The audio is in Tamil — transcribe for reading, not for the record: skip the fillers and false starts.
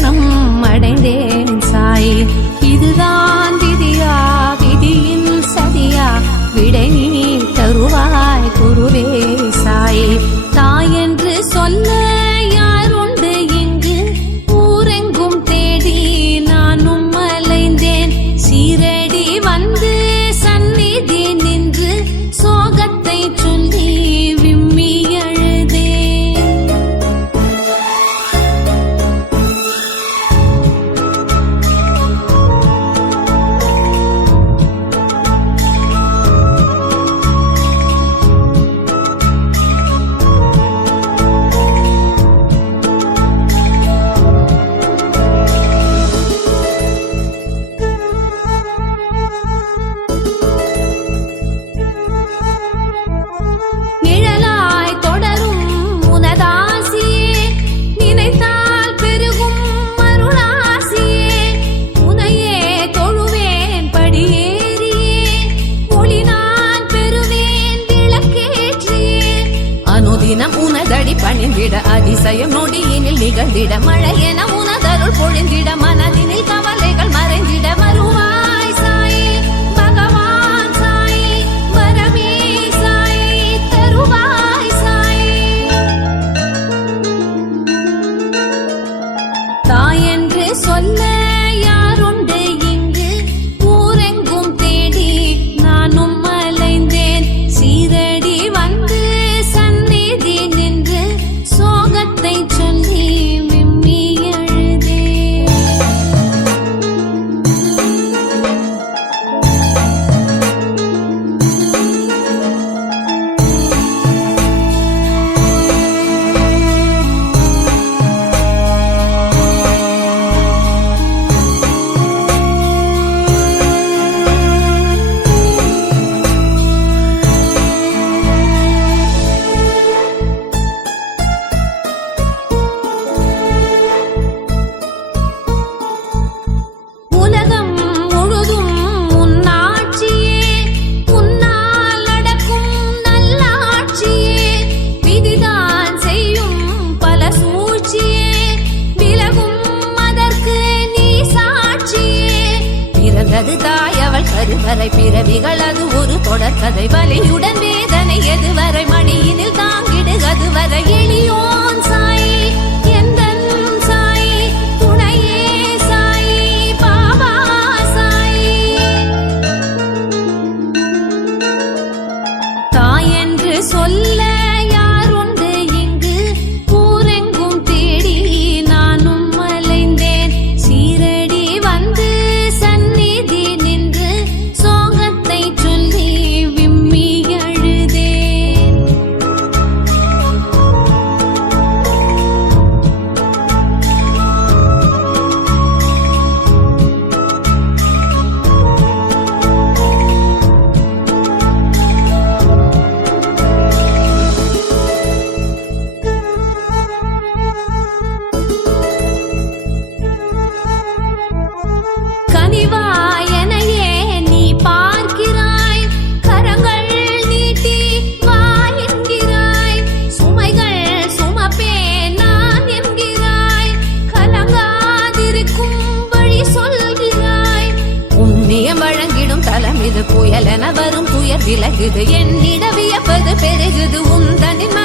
சரணம் அடைந்தேன் சாயி. இதுதான் விதியா விதியின் சதியா விடை நீ தருவாய் குருவே சாயி. தாய் என்று சொல்ல யாருண்டு இங்கு ஊரெங்கும் தேடி நானும் அலைந்தேன். சீரடி வந்து சந்நிதி நின்று சோகத்தை சொல்லி விம்மி அழுதேன். தினம் உனதடி பணிந்திட அதிசயம் நொடியினில் நிகழ்ந்திட மழை என உனதருள் பொழிந்திட மனதினில் கவலைகள் மறைந்திட வருவாய் சாயி பகவான் சாயி. வரமே சாயி தருவாய் சாயி. தாய் என்று சொல்ல யாருண்டு இங்கு ஊரெங்கும் தேடி நானும் அலைந்தேன். சீரடி வந்து நின்று சோகத்தை சொல்லி விம்மி அழுதேன். தாய் அவள் கருவறை பிறவிகள் அது ஒரு தொடர்கதை. வலியுடன் வேதனை எதுவரை மடியினில் தாங்கிடுகது வரை. எளியோன் சாயி எந்தன் சாயி துணையே சாயி பாபா சாயி. தாய் என்று சொல்ல யாருண்டு இங்கு ஊரெங்கும் தேடி நானும் அலைந்தேன். சீரடி வந்து புயலென வரும் துயர் விலகுது. என்னிட வியப்பது பெருகுது. உந்தனின்